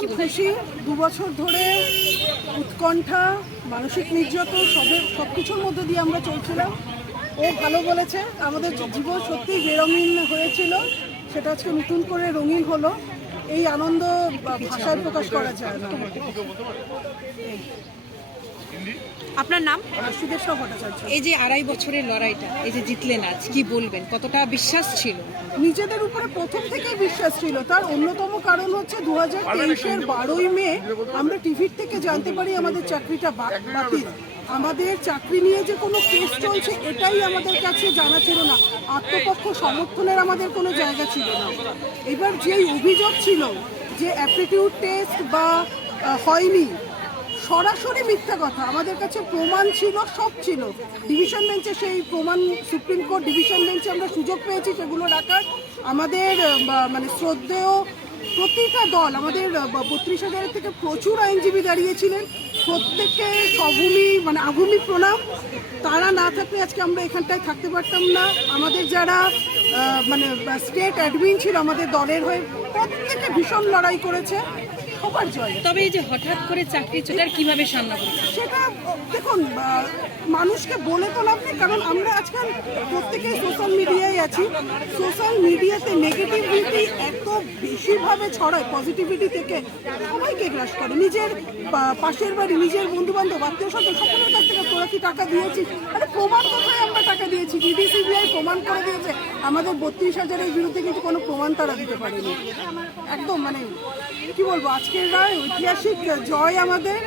ভীষণ খুশি। দু বছর ধরে উৎকণ্ঠা, মানসিক নির্যাতন, সব সব কিছুর মধ্যে দিয়ে আমরা চলছিলাম। ও ভালো বলেছে। আমাদের জীবন সত্যি বেরঙিন হয়েছিল। সেটা আজকে নতুন করে রঙিন হলো। এই আনন্দ ভাষায় প্রকাশ করা যায়। না আপনার নাম? সুদেশা ভট্টাচার্য। এই যে আড়াই বছরের লড়াইটা এই যে জিতলেন আজ কি বলবেন? কতটা বিশ্বাস ছিল? নিজেদের উপরে প্রথম থেকেই বিশ্বাস ছিল। তার অন্যতম কারণ হচ্ছে দু হাজার তেইশের বারোই মে আমরা টিভির থেকে জানতে পারি আমাদের চাকরিটা বাতিল। আমাদের চাকরি নিয়ে যে কোনো কেস চলছে এটাই আমাদের কাছে জানা ছিল না। আত্মপক্ষ সমর্থনের আমাদের কোনো জায়গা ছিল না। এবার যেই অভিযোগ ছিল যে অ্যাপটিটিউড টেস্ট বা হয়নি সরাসরি মিথ্যা কথা। আমাদের কাছে প্রমাণ ছিল, সব ছিল। ডিভিশন বেঞ্চে সেই প্রমাণ সুপ্রিম কোর্ট ডিভিশন বেঞ্চে আমরা সুযোগ পেয়েছি সেগুলো রাখার। আমাদের মানে শ্রদ্ধেয় প্রতিটা দল, আমাদের বত্রিশ হাজারের থেকে প্রচুর আইনজীবী দাঁড়িয়েছিলেন। প্রত্যেককে সভূমি মানে আগুমি প্রণাম। তারা না থাকলে আজকে আমরা এখানটায় থাকতে পারতাম না। আমাদের যারা মানে স্টেট অ্যাডমিন ছিল আমাদের দলের হয়ে প্রত্যেকে ভীষণ লড়াই করেছে। সবার জয়। তবে এই যে হঠাৎ করে চাকরি চোটার কীভাবে সামনা করেছেন সেটা দেখুন মানুষকে বলে তো লাভ নেই কারণ আমরা আজকাল প্রত্যেকেই সোশ্যাল মিডিয়ায় আছি। সোশ্যাল মিডিয়াতে নেগেটিভিটি এত বেশিভাবে ছড়ায় পজিটিভিটি থেকে সবাইকে গ্রাস করে। নিজের পাশের বাড়ি নিজের বন্ধু বান্ধব আত্মীয় স্বজন সকলের কাছ থেকে তোরা কি টাকা দিয়েছি আরে প্রমাণ কোথায় আমরা টাকা দিয়েছি? ডিডি সিবিআই প্রমাণ করে দিয়েছে। আমাদের বত্রিশ হাজারের বিরুদ্ধে কিন্তু কোনো প্রমাণ তারা দিতে পারেনি। একদম মানে কি বলব আজকের রায় ঐতিহাসিক জয় আমাদের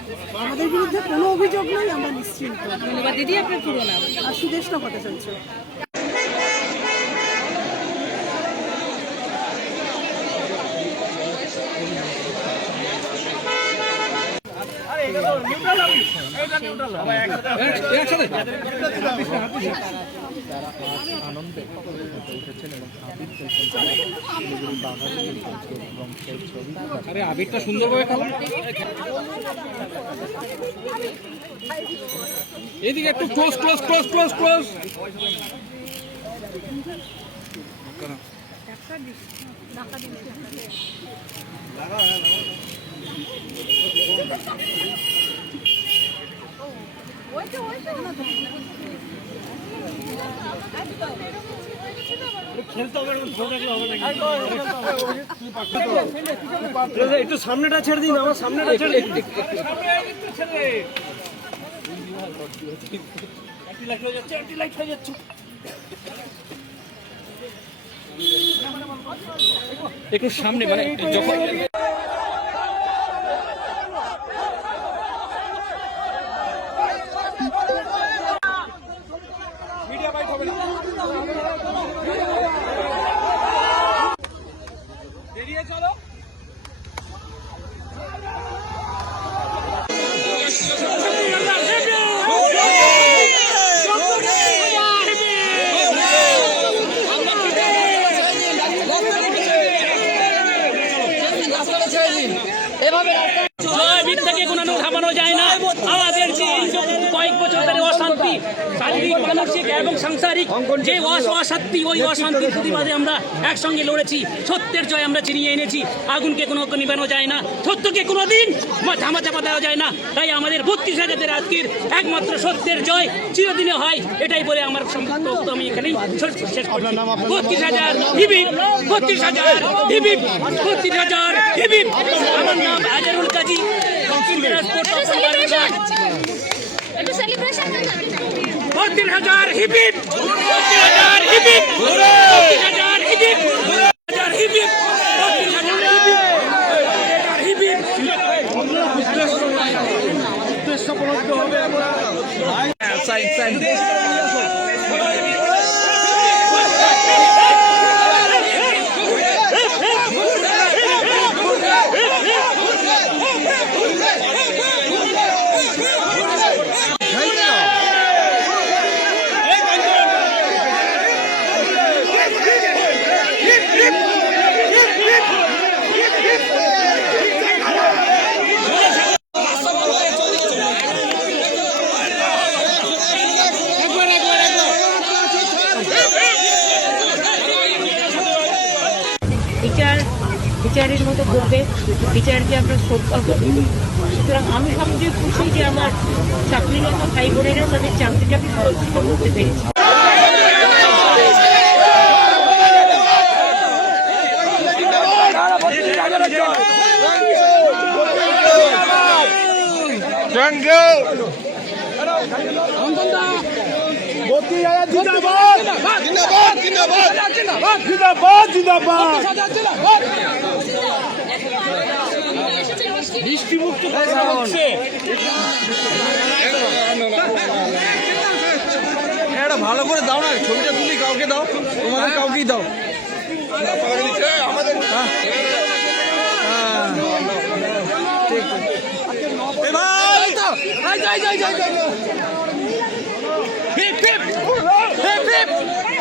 আমাদের বিরুদ্ধে কোনো অভিযোগ নেই আমরা নিশ্চিন্ত। ধন্যবাদ দিদি আপনার পুরো নাম? আর সুদেশনা আবিরটা সুন্দরভাবে খেলো এদিকে একটু close close close close close একটু সামনেটা ছেড়ে দিন আমার সামনেটা ছেড়ে একটু সামনে মানে যখন জয় মিথ্যাকে মানসিক এবং সাংসারিক যে অশান্তি ওই অশান্তির প্রতিবাদে আমরা একসঙ্গে লড়েছি। সত্যের জয় আমরা চিনিয়ে এনেছি। আগুনকে কোনো নিবানো যায় না। সত্যকে কোনো দিন ধামা চাপা দেওয়া যায় না। তাই আমাদের বত্রিশ হাজারের আজকের একমাত্র সত্যের জয় চিরদিনে হয়। এটাই বলে আমার বক্তব্য আমি এখানেই শেষ করছি। বত্রিশ হাজার হিবিব বত্রিশ হাজার হিবিব বত্রিশ হাজার হিবিব। আমার নাম হাজারুল কাজী দিনাজপুর বত্রিশ হাজার হিপিপ। তিন হাজার হিপিপ। তিন হাজার হিপিপ। হাজার হিবিব বিচারের মতো করবে, বিচারকে আমরা শ্রদ্ধা করি সুতরাং আমি সবচেয়ে খুশি যে আমার চাকরিরত ভাই বোনেরা তাদের চাকরিটাকে সুরক্ষিত করতে পেরেছে। এটা ভালো করে দাও না ছবিটা তুমি কাউকে দাও তোমাদের কাউকেই দাও। হ্যাঁ। হ্যাঁ। ঠিক